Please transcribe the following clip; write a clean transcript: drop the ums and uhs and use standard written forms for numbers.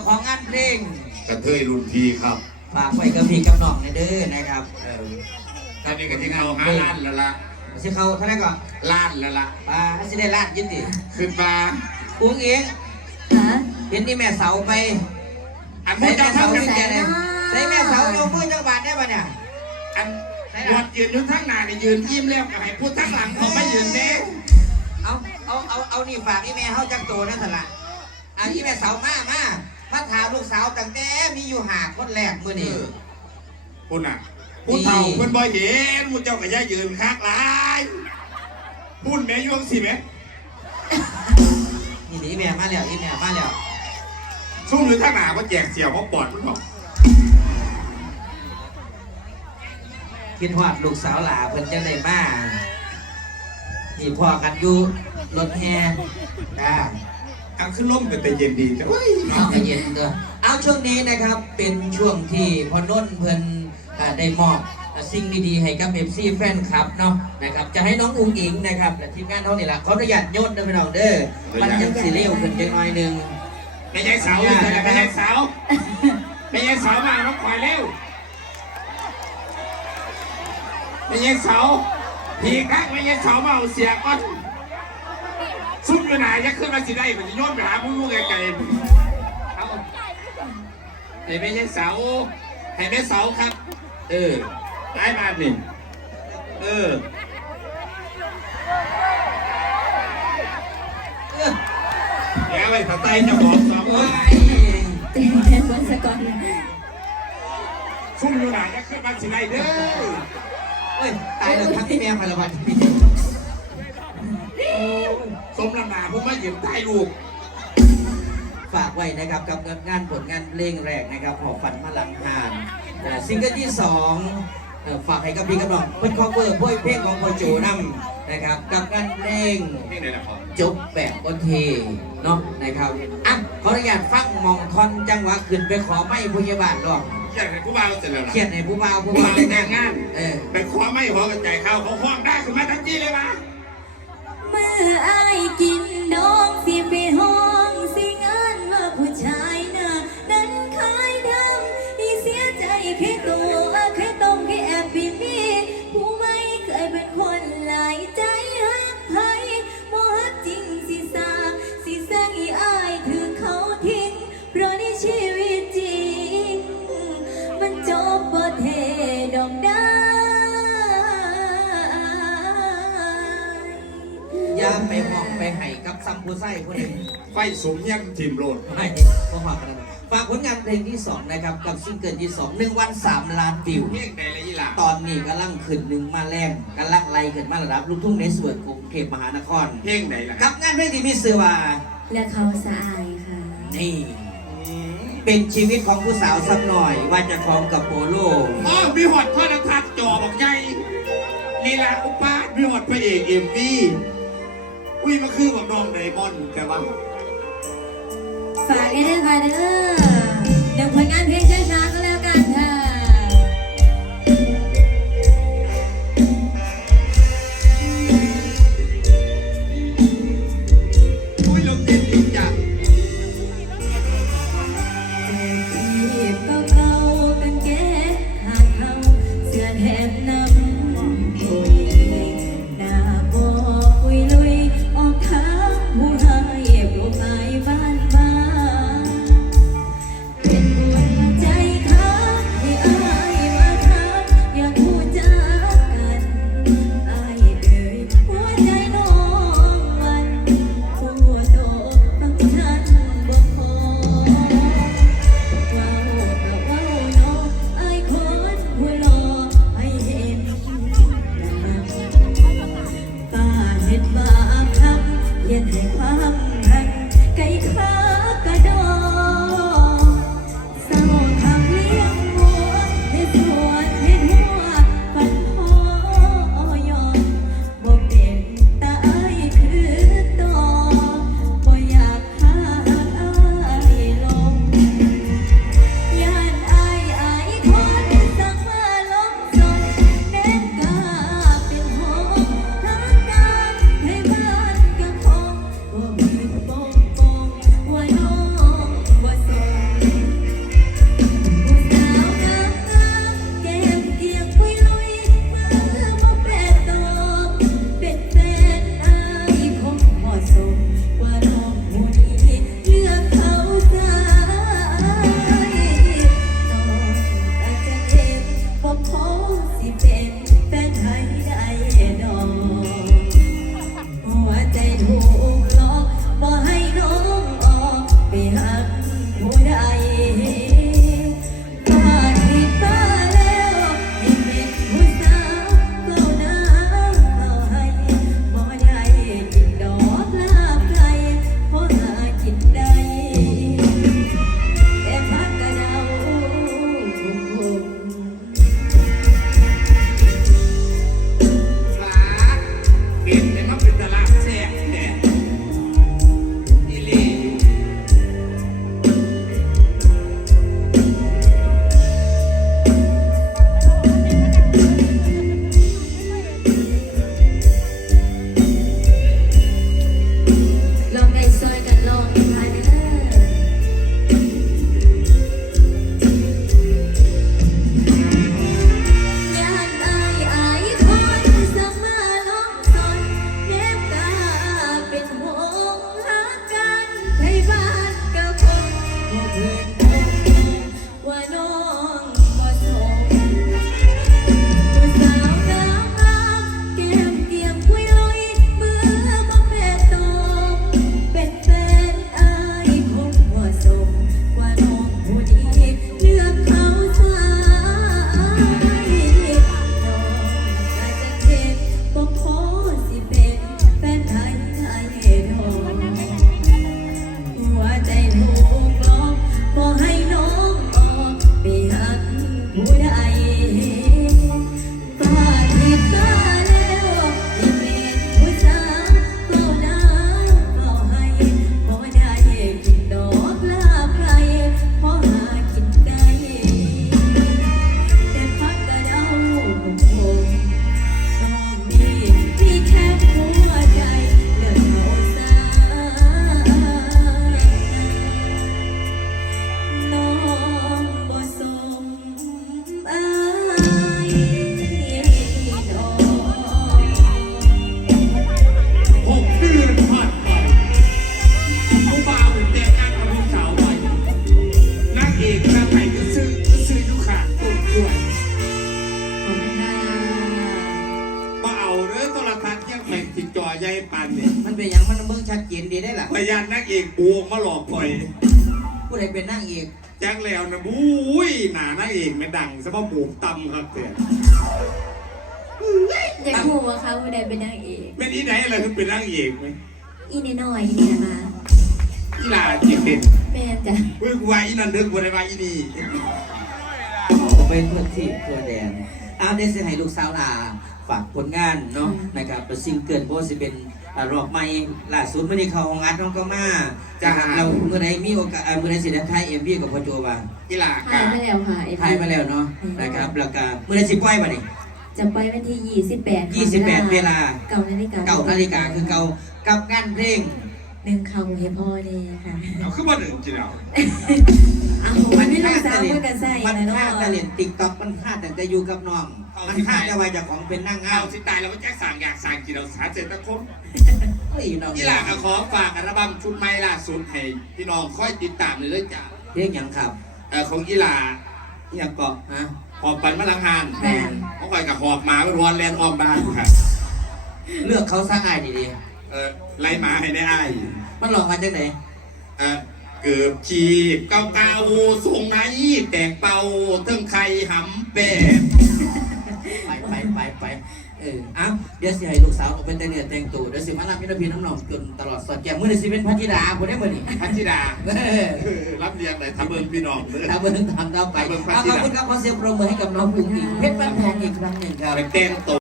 ของงานเพลงกระเทยรุ่นพี่ครับฝากไว้กับพี่กับน้องในเด้อนะครับตอนนี้ก็ที่เขาหาล้านแล้วล่ะสิเขาเท่าไหร่ก่อนล้านแล้วล่ะสิได้ล้านยึดติขึ้นมาอุ้งเองเห็นนี่แม่เสาไปอันแม่เสาใส่แม่เสาโยมมือจังบาทได้ป่ะเนี่ยอันบอดยืนอยู่ทั้งหน้าเนี่ยยืนยิ้มแล้วก็ให้พูดทั้งหลังเขาไม่ยืนเด้เอานี่ฝากอีแม่เขาจังโตนั่นสละอีแม่เสามาถามลูกสาวตั้งแต่มีอยู่หาคนแรกมื่อนี้คุณน่ะพูดเท่าคนบ่เห็นพูดเจ้าก็ย่ายืนคักหลายพูดแม่ยวงสิแม่นี่แม่มาแล้วซุ่มหรือทั้งหน้าก็แจกเสี่ยวเขาปอดมันบอกคิดฮอดลูกสาวหลาเพิ่นจังได้มาที่พ่อกันอยู่รถแห่เอาขึ้นล่มเป็นแต่เย็นดีจ้ะแต่เย็นตัวเอาช่วงนี้นะครับเป็นช่วงที่พอนุ่นเพิ่นได้มอบสิ่งดีๆให้กับFCแฟนคลับเนาะนะครับจะให้น้องอุ้งอิงนะครับและทีมงานเท่านี้ล่ะเขาอนุญาตโยนเด้อพี่น้องเด้อมันยังสิเลี้ยวขึ้นจังหน่อยนึงไม่ใช่เสาไม่ใช่เสามาน้องควายเร็วไม่ใช่เสาผีคักไม่ใช่เสามาเอาเสียก่อนซุ่มอยู่ไหนจะขึ้นมาสิได้มันจะโยนไปหาผู้ลูกไกลๆเอาให้ไม่ใช่เสาให้ไม่เสาครับได้มาหนึ่งเดี๋ยวไปถัดไตจะบอกสองคนเต้นแทนวันสกอนซุ่มอยู่ไหนจะขึ้นมาสิได้เด้อตายแล้วทักที่แม่พลวันสมลำนาผมมาหยิบใต้ลูกฝากไว้นะครับกับงานผลงานเพลงแรกนะครับหอบฝันมาหลังหานซิงเกิลที่2ฝากให้กับพี่กับน้องเป็นคอเวอร์เพลงของพ่อโจน้ำนะครับกับงานเพลงจบแบบโอเคเนาะนะครับขออนุญาตฟังมองคอนจังหวะขึ้นไปขอไม่พยาบาลหรอกเขียนให้ผู้บ่าวเสร็จแล้วเขียนให้ผู้บ่าวแต่งงานไปขอไม่ขอกระจายข้าวเขาห้องได้ขึ้นมาทันทีเลยมาเมื่ออายกินน้องสิไปห้องสิงานว่าผู้ชายน่ะนั้นขายดำอีเสียใจแค่ตัวแค่ต้องแค่แอบปีมีผู้ไม่เคยเป็นคนหลายใจหักใครบ่ฮักจริงสิสร้างอีอายถือเขาทิ้งเพราะในชีวิตจริงมันจบบ่เทดอกดาอย่าไปมองไปให้กับซัมพูไส้คนหนึ่งไฟสูงยังทีมโรดไม่ก็ฝากกันฝากผลงานเพลงที่2นะครับกับซิงเกิลที่2 1 วัน 3 ล้านวิวตอนนี้กำลังขึ้น1มาแรงกำลังไล่ขึ้นมาระดับลูกทุ่งในส่วนกรุงเทพมหานครเพลงไหนล่ะกับงานเพลงที่มีชื่อว่าและเขาสะอายค่ะนี่เป็นชีวิตของผู้สาวสักหน่อยว่าจะคล้องกับโปโลมีหอดทอดทัดจอบอกใหญ่ลีลาอุปามีหอดพระเอกMVมันคือแบบน้องไดมอนด์แต่ว่าฝากให้ด้วยค่ะเด้อเดี๋ยวผลงานเพลงช้าๆก็แล้วกันค่ะลงเต้นจริงจังเก่าๆกันแก่ขาดเขาเสื้อแถบน้ำคุยหน้าบอกคุยลุยออกทางผู้ให้ผู้ขายบ้านมาหักผู้ใดปาดีตาแล้วให้เป็นผู้สาวเฝ้าน้ำเฝ้าให้บ่ได้กินดอกลาบไก่เพราะหากินได้ แต่พักกระเดาทุ่มฟ้าเป็นเนี่ยมันเป็นตลาดแซ่บแน่อีหลีลองได้ซอยกันลองทานเด้อยากอายคนสัมมาลงสนเก็บกาเป็นหงหากันให้บ้านกับผมบ่เพื่อนว่าน้องบ่สม ผู้สาวงามเกี่ยมคุยลอยเมื่อมาเป็นตองเป็นแฟนอายคงว่าสมกว่าน้องผู้ดีเลือกเขาสายน้องอาจจะเจ็บบ่ขอสิเป็นแฟนไทยดอกหัวใจถูกหลอกบ่ให้น้องออกไปหักผู้ใด ปาดีตาแล้วให้เป็นผู้สาวเฝ้าน้ำเฝ้าให้บ่ได้กินดอกลาบไก่เพราะหากินได้แต่พักกระเดาของผมต้องมีแค่หัวใจเลือกเขาสายน้องบ่สมอายดอก 6 เดือนผ่านไปผู้บ่าวแต่งงานกับลูกสาวไปนางเอกนางไผ่ก็ซื้ออยู่ข้างต้นกล้วยขอบคุณค่ะมาเอาเรื่องโทรทัศน์ยังแข่งติดจอใหญ่ปานเนี่ยมันเป็นอย่างมันเบิ่งชัดเจนดีได้ล่ะพยานนางเอกปูมาหลอกปล่อยผู้ใดเป็นนางเอกแจ้งแล้วนะบุ้ยหนานางเอกไม่ดังสะเพาะหมูตำครับเพื่อนอยากรู้ว่าเขาไม่ได้เป็นนางเอกเป็นอีไหนอะไรคือเป็นนางเอกไหมอีน้อยๆนี่นะคะอีหลาจิเป็นแม่จ้ะเพิ่งว่าอีนั่นนึกว่าได้ว่าอีนี่เป็นเพื่อนที่ตัวแดงเอาได้เสียให้ลูกสาวลาฝากผลงานเนาะนะครับเป็นซิงเกิลเพราะว่าสิเป็นรอบใหม่ล่าสุดเมื่อนี้เขาของอัดน้องก็มาจากเราเมื่อไหร่มีโอกาสเมื่อไหร่สิได้ถ่ายเอ็มวีกับพ่อโจบ้างอีหลาถ่ายมาแล้วค่ะถ่ายมาแล้วเนาะนะครับแล้วก็เมื่อไหร่สิปล่อยมาเนี่ยจะไปวันที่28 28 เวลา 9 นาฬิกา 9 นาฬิกาคือเก่ากับงานเพลงหนึ่งคำให้พ่อเลยค่ะเอาขึ้นมาหนึ่งจีเราเอามันไม่รู้สาวพูดกันใส่มันนะเนาะพลาดแต่เล่นติ๊กต็อกมันพลาดแต่จะอยู่กับน้องมันพลาดแต่ว่าเจะของเป็นนางงาเอามสิตายแล้วก็แจ็คสั่งอยากสั่งจีเราสาเสร็จตะคมเฮ้ยน้องอีหลาก็ขอฝากอัลบั้มชุดใหม่ล่าสุดให้พี่น้องค่อยติดตามเลยเลยจ้ะเพลงหยังครับของอีหลาที่อยากเกาะฮะหอบปันมะลังหานแม่นเขาคอยกับหอบหมาไปร้อนแลนออมบ้านครับเลือกเขาซะง่ายดีไล่หมาให้ได้อ้ายๆมันหลอกมาจากไหนเกือบชีพเก่าๆส่งไหนแตกเป่าทั้งไข่หำแปดไปอ้าวเดี๋ยวสิให้ลูกสาวออกไปแต่งเนื้อแต่งตัวเดี๋ยวสิมารับพี่น้องพี่น้องๆจนตลอดสอดแก้มมื้อนี้สิเป็นพัทธิดาบ่ได้มื้อนี้พัชิดารับเรียงเลยทำเบิ่งพี่น้องเลยถ้าเบิ่งตามต่อไปถ้าเบิ่งพัทเอาธิขอบดาคุณครับขอเสียงปรบมือให้กับน้องกุ้งอิงเพชรบ้านแพงอีกครั้งหนึ่งครับไปแต่งตัว